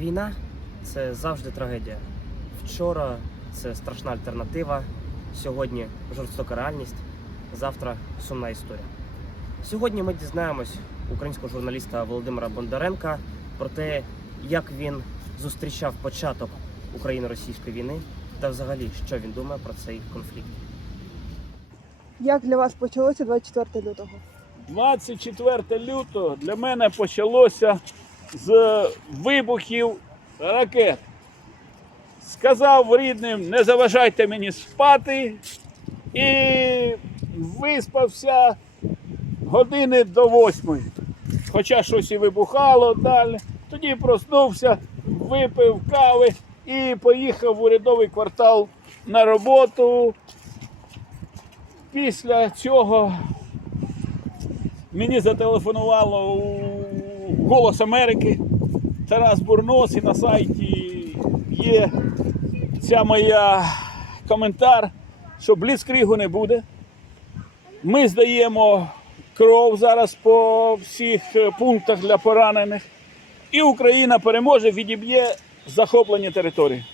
Війна це завжди трагедія. Вчора це страшна альтернатива, сьогодні жорстока реальність, завтра сумна історія. Сьогодні ми дізнаємось українського журналіста Володимира Бондаренка про те, як він зустрічав початок Україно-російської війни та взагалі, що він думає про цей конфлікт. Як для вас почалося 24 лютого? 24 лютого для мене почалося з вибухів ракет. Сказав рідним, не заважайте мені спати, і виспався години до восьмої. Хоча щось і вибухало далі. Тоді проснувся, випив кави і поїхав в урядовий квартал на роботу. Після цього Мені зателефонувало у Голос Америки Тарас Бурнос і на сайті є ця моя коментар, що бліцкригу не буде. Ми здаємо кров зараз по всіх пунктах для поранених. І Україна переможе, відіб'є захоплені території.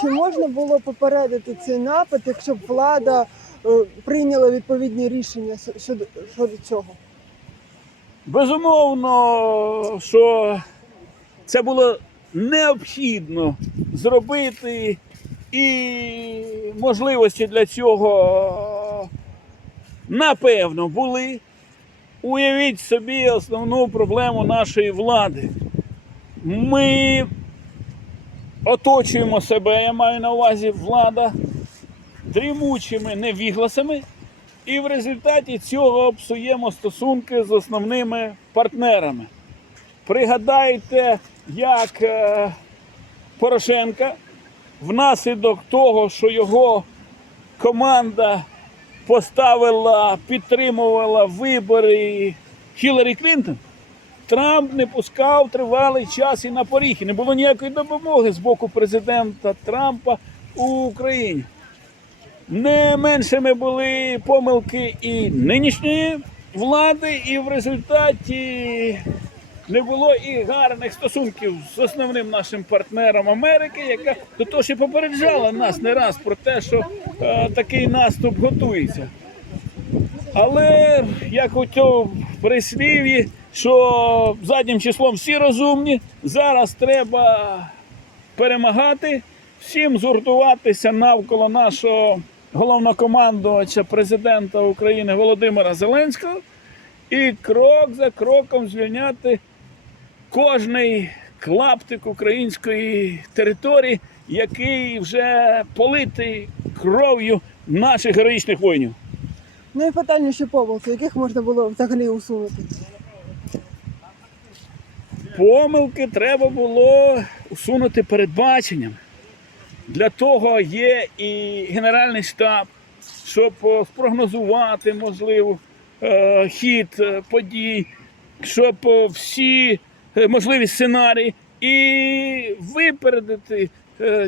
Чи можна було попередити цей напад, якщо б влада е, прийняла відповідні рішення щодо цього? Безумовно, що це було необхідно зробити, і можливості для цього напевно були. Уявіть собі основну проблему нашої влади. Ми оточуємо себе, я маю на увазі влада, дрімучими невігласами, і в результаті цього псуємо стосунки з основними партнерами. Пригадайте, як е, Порошенка внаслідок того, що його команда поставила, підтримувала вибори Хіларі Клінтон, Трамп не пускав тривалий час і на поріг. І не було ніякої допомоги з боку президента Трампа у Україні. Не меншими були помилки і нинішньої влади, і в результаті не було і гарних стосунків з основним нашим партнером Америки, яка до того і попереджала нас не раз про те, що е, такий наступ готується. Але як у цьому прислів'ї, що заднім числом всі розумні, зараз треба перемагати, всім згуртуватися навколо нашого головнокомандувача президента України Володимира Зеленського і крок за кроком звільняти кожний клаптик української території, який вже политий кров'ю наших героїчних воїнів. Найфатальніші помилки, яких можна було взагалі усунути? Помилки треба було усунути передбаченням. Для того є і Генеральний штаб, щоб е, спрогнозувати можливо е, хід е, подій, щоб всі можливі сценарії і випередити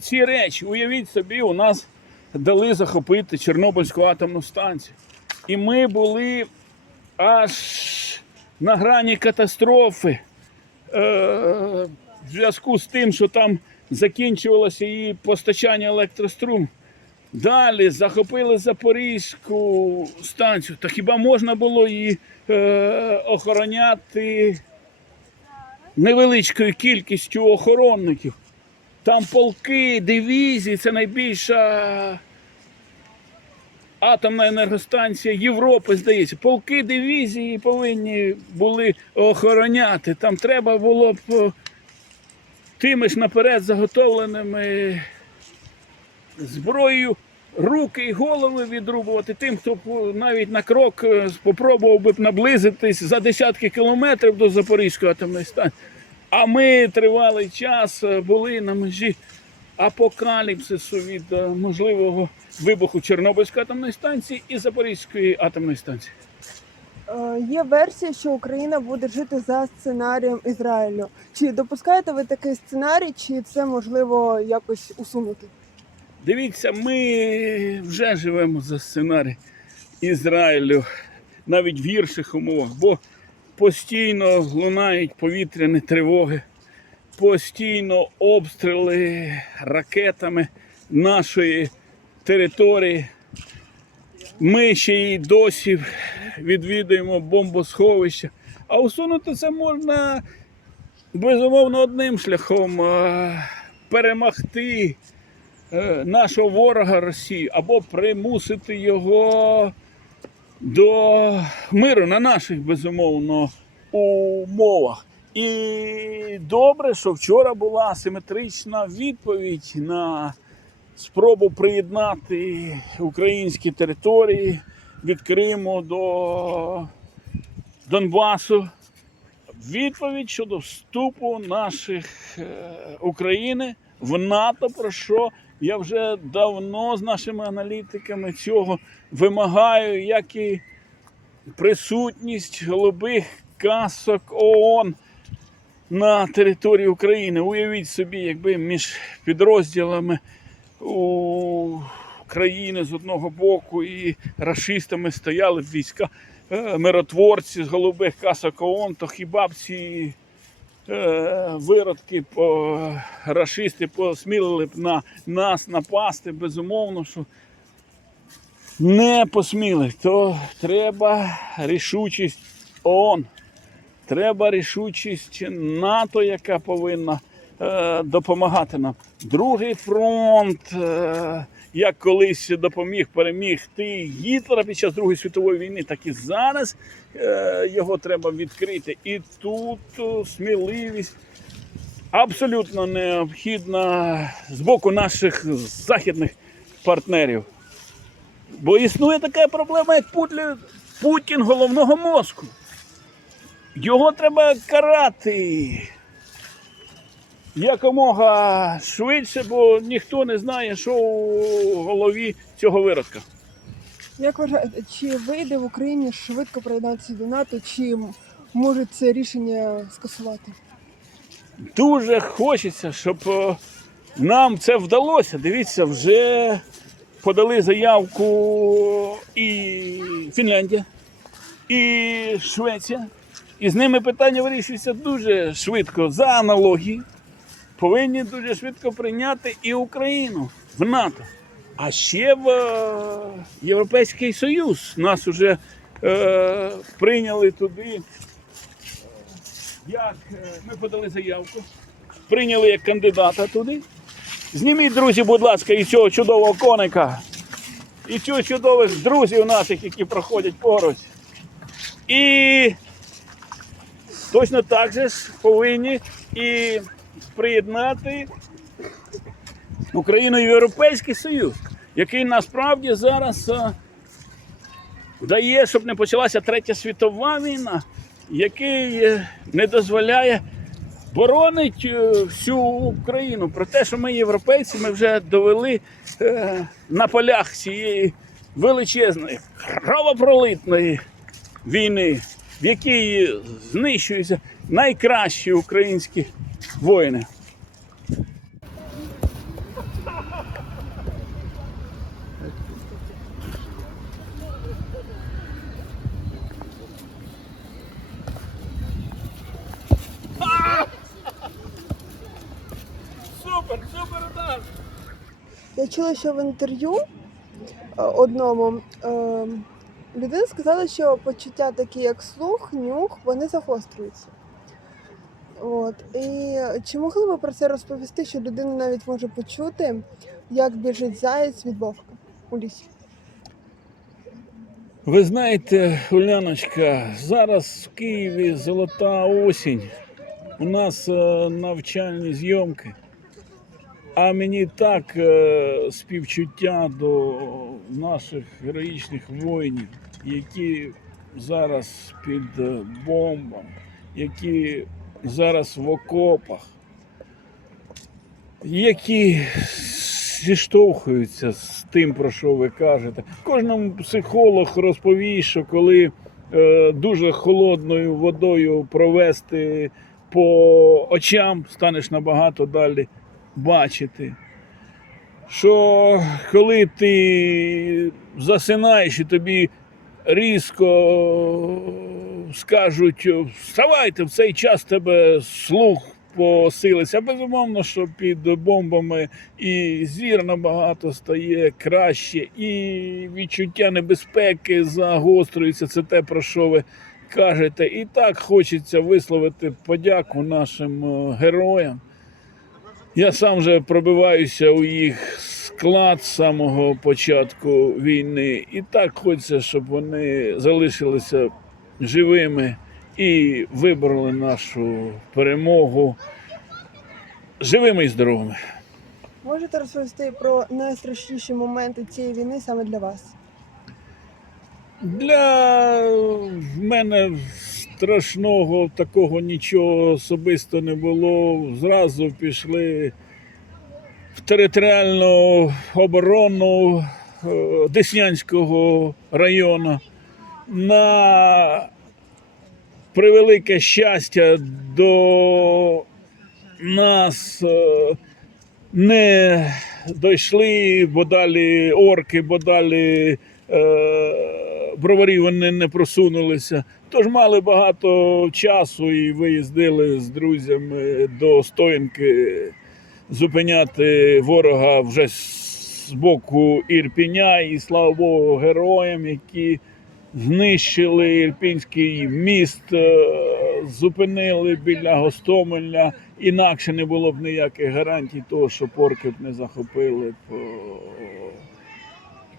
ці речі. Уявіть собі, у нас дали захопити Чорнобильську атомну станцію. І ми були аж на грані катастрофи в зв'язку з тим, що там закінчувалося її постачання електрострум. Далі захопили Запорізьку станцію. Та хіба можна було її е, охороняти невеличкою кількістю охоронників? Там полки, дивізії, це найбільша атомна енергостанція Європи, здається. Полки дивізії повинні були охороняти. Там треба було б о, тими ж наперед заготовленими зброєю руки і голови відрубувати тим, хто навіть на крок е, спробував би наблизитись за десятки кілометрів до Запорізької атомної станції. А ми тривалий час е, були на межі апокаліпсису від е, можливого вибуху Чорнобильської атомної станції і Запорізької атомної станції. Е, Є версія, що Україна буде жити за сценарієм Ізраїлю. Чи допускаєте ви такий сценарій, чи це можливо якось усунути? Дивіться, ми вже живемо за сценарій Ізраїлю навіть в гірших умовах, бо постійно лунають повітряні тривоги. постійно обстріли ракетами нашої території. Ми ще й досі відвідуємо бомбосховища. А усунути це можна безумовно одним шляхом перемогти е, нашого ворога Росію або примусити його до миру на наших безумовно умовах. І добре, що вчора була симетрична відповідь на спробу приєднати українські території від Криму до Донбасу. Відповідь щодо вступу наших е, України в НАТО, про що я вже давно з нашими аналітиками цього вимагаю, як і присутність голубих касок ООН на території України. Уявіть собі, якби між підрозділами у країни з одного боку і рашистами стояли війська е, миротворці з голубих касок ООН, то хіба б ці е, виродки по рашисти посмілили б на нас напасти, безумовно, що не посміли, то треба рішучість ООН. Треба рішучість НАТО, яка повинна допомагати нам. Другий фронт, е, як колись допоміг перемігти Гітлера під час Другої світової війни, так і зараз е, його треба відкрити. І тут е, сміливість абсолютно необхідна з боку наших західних партнерів. Бо існує така проблема, як Путлі- Путін головного мозку. Його треба карати якомога швидше, бо ніхто не знає, що у голові цього виродка. Як вважаєте, чи вийде в Україні швидко приєднатися до НАТО, чи м- може це рішення скасувати? Дуже хочеться, щоб е, нам це вдалося. Дивіться, вже подали заявку і Фінляндія, і Швеція. І з ними питання вирішується дуже швидко за аналогії. Повинні дуже швидко прийняти і Україну в НАТО. А ще в е, Європейський Союз нас вже е, прийняли туди. Як е, ми подали заявку, прийняли як кандидата туди. Зніміть, друзі, будь ласка, і цього чудового коника, і цього чудових друзів наших, які проходять поруч. І точно так же повинні і приєднати Україну в Європейський Союз, який насправді зараз е, дає, щоб не почалася третя світова війна, який е, не дозволяє боронить е, всю Україну. Про те, що ми європейці, ми вже довели на полях цієї величезної кровопролитної війни, в якій знищуються найкращі українські воїни. Супер, супер удар! Я чула, що в інтерв'ю е, одному е, людина сказала, що почуття такі, як слух, нюх, вони загострюються. От. І чи могли ви про це розповісти, що людина навіть може почути, як біжить заєць від вовка у лісі? Ви знаєте, Уляночка, зараз в Києві золота осінь. У нас е, навчальні зйомки. А мені так е, співчуття до наших героїчних воїнів, які зараз під е, бомбами, які зараз в окопах, які зіштовхуються з тим, про що ви кажете. Кожному психолог розповість, що коли е, дуже холодною водою провести по очам, станеш набагато далі бачити. Що коли ти засинаєш і тобі різко скажуть, вставайте, в цей час тебе слух посилиться. Безумовно, що під бомбами і зір набагато стає краще, і відчуття небезпеки загострюється. Це те, про що ви кажете. І так хочеться висловити подяку нашим е, героям. Я сам вже пробиваюся у їх склад з самого початку війни, і так хочеться, щоб вони залишилися живими і вибороли нашу перемогу живими і здоровими. Можете розповісти про найстрашніші моменти цієї війни саме для вас? Для мене страшного такого нічого особисто не було. Зразу пішли в територіальну оборону е, Деснянського району. На превелике щастя до нас е, не дійшли, бо далі орки, бо далі е, броварі вони не просунулися. Тож мали багато часу і виїздили з друзями до стоянки зупиняти ворога вже з боку Ірпіня. І слава Богу, героям, які знищили Ірпінський міст, е, зупинили біля Гостомеля. Інакше не було б ніяких гарантій того, що порки б не захопили б е,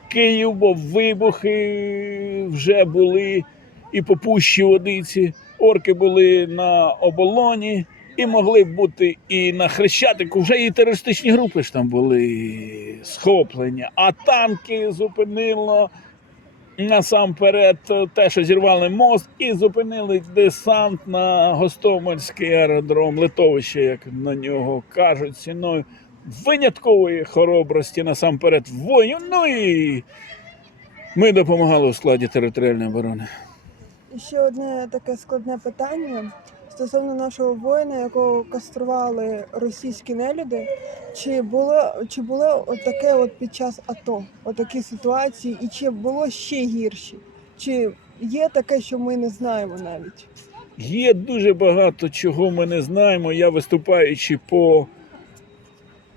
Київ, бо вибухи вже були і по пущі водиці. Орки були на оболоні і могли б бути і на Хрещатику. Вже і терористичні групи ж там були схоплені, а танки зупинило насамперед те, що зірвали мост, і зупинили десант на Гостомельський аеродром, литовище, як на нього кажуть, ціною виняткової хоробрості насамперед вою. Ну і ми допомагали у складі територіальної оборони. І ще одне таке складне питання стосовно нашого воїна, якого кастрували російські нелюди. Чи було чи було таке от під час АТО, отакі ситуації, і чи було ще гірші? Чи є таке, що ми не знаємо навіть? Є дуже багато чого ми не знаємо. Я виступаючи по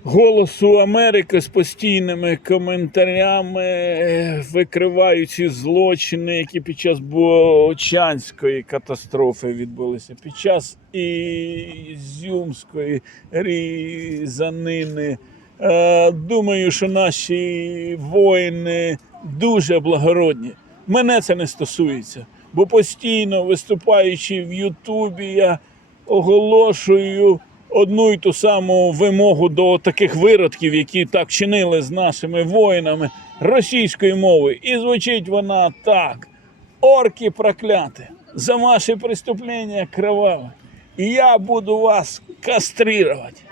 голосу Америки з постійними коментарями, е, викриваю ці злочини, які під час Бочанської катастрофи відбулися, під час Ізюмської різанини. Е, Думаю, що наші воїни дуже благородні. Мене це не стосується, бо постійно виступаючи в Ютубі, я оголошую одну й ту саму вимогу до таких виродків, які так чинили з нашими воїнами російською мовою. І звучить вона так: орки прокляти за ваші преступлення кроваве. І я буду вас кастрировать.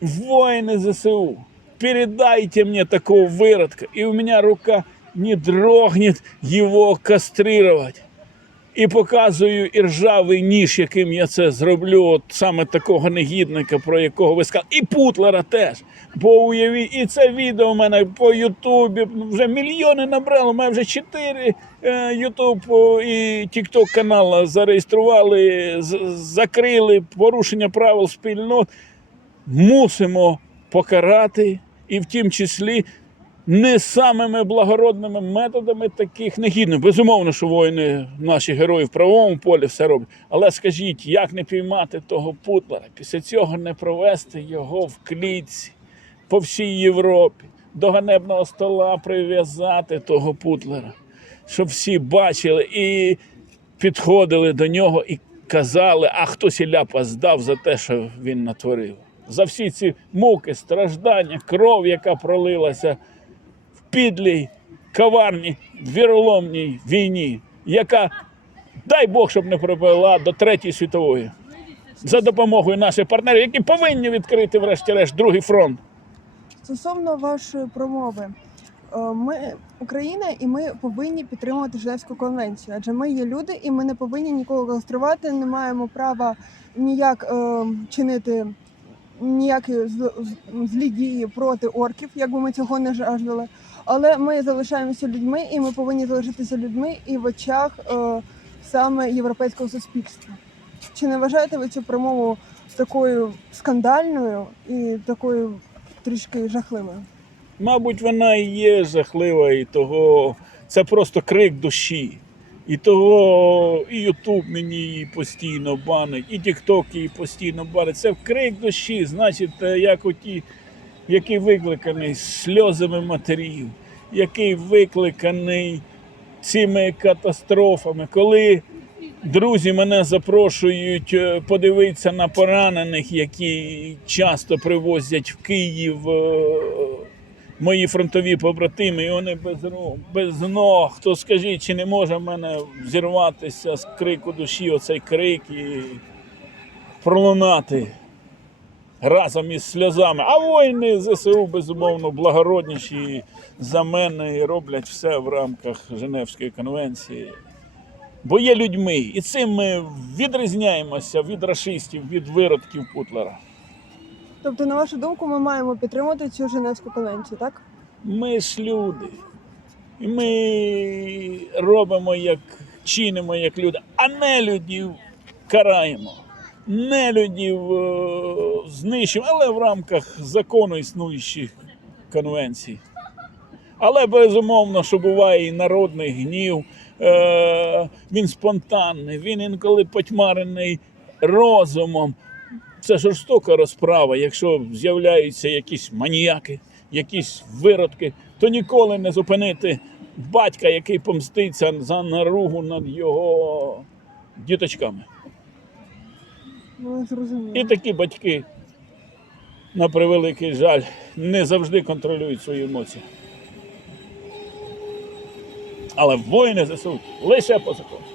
Воины ЗСУ, передайте мне такого выродка, и у меня рука не дрогнет его кастрировать. І показую і ржавий ніж, яким я це зроблю, от саме такого негідника, про якого ви сказали, і Путлера теж. Бо уяві, і це відео в мене по Ютубі вже мільйони набрало. У вже чотири е, Ютуб і Тікток канала зареєстрували, закрили порушення правил спільнот. Мусимо покарати, і в тім числі не самими благородними методами таких негідних. Безумовно, що воїни, наші герої в правовому полі все роблять. Але скажіть, як не піймати того путлера? Після цього не провести його в клітці по всій Європі, до ганебного стола прив'язати того путлера, щоб всі бачили і підходили до нього і казали, а хтось і ляпа здав за те, що він натворив. За всі ці муки, страждання, кров, яка пролилася підлій, коварній, віроломній війні, яка, дай Бог, щоб не привела до Третьої світової. За допомогою наших партнерів, які повинні відкрити, врешті-решт, другий фронт. Стосовно вашої промови, е, ми Україна, і ми повинні підтримувати Женевську конвенцію, адже ми є люди, і ми не повинні нікого каструвати, не маємо права ніяк е, чинити ніякі злі дії проти орків, якби ми цього не жаждали. Але ми залишаємося людьми, і ми повинні залишитися людьми і в очах е, саме європейського суспільства. Чи не вважаєте ви цю промову такою скандальною і такою трішки жахливою? Мабуть, вона і є жахлива, і того це просто крик душі. І того і Ютуб мені її постійно банить, і Тікток її постійно банить. Це крик душі, значить, е, як оті, який викликаний сльозами матерів, який викликаний цими катастрофами, коли друзі мене запрошують е, подивитися на поранених, які часто привозять в Київ. е, мої фронтові побратими, і вони без рук, без ног. То скажіть, чи не може в мене зірватися з крику душі оцей крик і пролунати разом із сльозами. А воїни ЗСУ, безумовно, благородніші за мене і роблять все в рамках Женевської конвенції. Бо є людьми, і цим ми відрізняємося від расистів, від виродків Путлера. Тобто, на вашу думку, ми маємо підтримати цю Женевську конвенцію, так? Ми ж люди. І ми робимо як чинимо як люди, а нелюдів караємо. Нелюдів е, знищуємо, але в рамках закону існуючих конвенцій. Але безумовно, що буває і народний гнів, е, він спонтанний, він інколи потьмарений розумом. Це жорстока розправа, якщо з'являються якісь маніяки, якісь виродки, то ніколи не зупинити батька, який помститься за наругу над його діточками. Ну. І такі батьки, на превеликий жаль, не завжди контролюють свої емоції. Але воїни ЗСУ лише по закону.